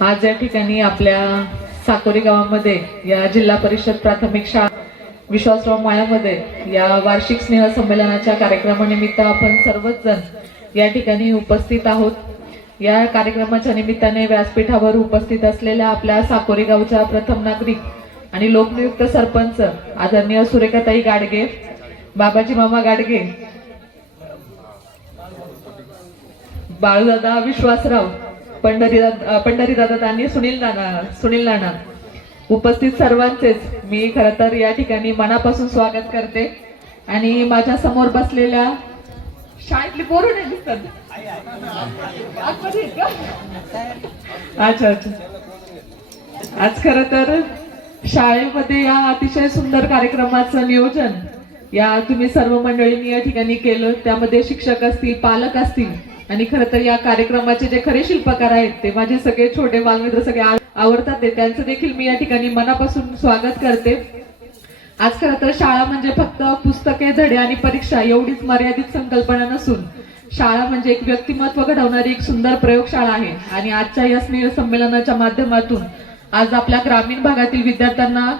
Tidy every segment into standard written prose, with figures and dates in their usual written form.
आज या ठिकाणी आपल्या साकोरी गावामध्ये या जिल्हा परिषद प्राथमिक शाळा विश्वासराव माळ्यामध्ये या वार्षिक स्नेह संमेलनाच्या कार्यक्रमानिमित्त आपण सर्वच जण या ठिकाणी उपस्थित आहोत। या कार्यक्रमाच्या निमित्ताने व्यासपीठावर उपस्थित असलेल्या आपल्या साकोरी गावच्या प्रथम नागरिक आणि लोकनियुक्त सरपंच आदरणीय सुरेखाताई गाडगे, बाबाजी मामा गाडगे, बाळूदादा विश्वासराव, पंढरीदादा आणि सुनील नाना उपस्थित सर्वांचेच मी खरं तर या ठिकाणी मनापासून स्वागत करते। आणि माझ्या समोर बसलेल्या शाळेतली पोरं नाही दिसतात, अच्छा अच्छा, आज खरं तर शाळेमध्ये या अतिशय सुंदर कार्यक्रमाचं नियोजन या तुम्ही सर्व मंडळींनी या ठिकाणी केलं। त्यामध्ये शिक्षक असतील, पालक असतील आणि खरं तर या कार्यक्रमाचे जे खरे शिल्पकार आहेत ते माझे सगळे छोटे बालमित्र सगळे आवडतात ते, त्यांचं देखील मी या ठिकाणी मनापासून स्वागत करते। आज खरं तर शाळा म्हणजे फक्त पुस्तके, धडे आणि परीक्षा एवढीच मर्यादित संकल्पना नसून शाळा म्हणजे एक व्यक्तिमत्व घडवणारी एक सुंदर प्रयोगशाळा आहे। आणि आजच्या या स्नेह संमेलनाच्या माध्यमातून आज आपल्या ग्रामीण भागातील विद्यार्थ्यांना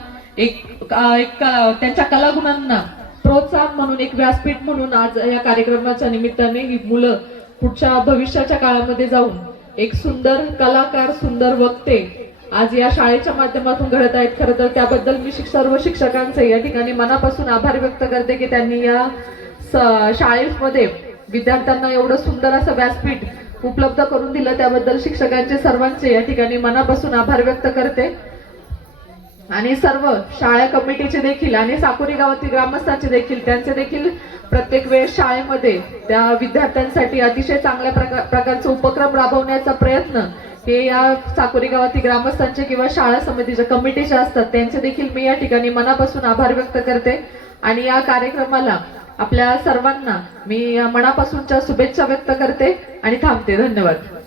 त्यांच्या कलागुणांना प्रोत्साहन म्हणून एक व्यासपीठ म्हणून आज या कार्यक्रमाच्या निमित्ताने ही मुलं पुढच्या भविष्याच्या काळामध्ये जाऊन एक सुंदर कलाकार, सुंदर वक्ते आज या शाळेच्या माध्यमातून घडत आहेत। खरं तर त्याबद्दल मी सर्व शिक्षकांचे या ठिकाणी मनापासून आभार व्यक्त करते की त्यांनी या शाळेमध्ये विद्यार्थ्यांना एवढं सुंदर असं व्यासपीठ उपलब्ध करून दिलं। त्याबद्दल शिक्षकांचे सर्वांचे या ठिकाणी मनापासून आभार व्यक्त करते। आणि सर्व शाळा कमिटीचे देखील आणि साकोरी गावातील ग्रामस्थांचे देखील, त्यांचे देखील प्रत्येक वेळेस शाळेमध्ये त्या विद्यार्थ्यांसाठी अतिशय चांगल्या प्रकारचा उपक्रम राबवण्याचा प्रयत्न हे या साकोरी गावातील ग्रामस्थांचे किंवा शाळा समितीच्या कमिटीचे असतात, त्यांचे देखील मी या ठिकाणी मनापासून आभार व्यक्त करते। आणि या कार्यक्रमाला आपल्या सर्वांना मी मनापासूनच्या शुभेच्छा व्यक्त करते आणि थांबते। धन्यवाद।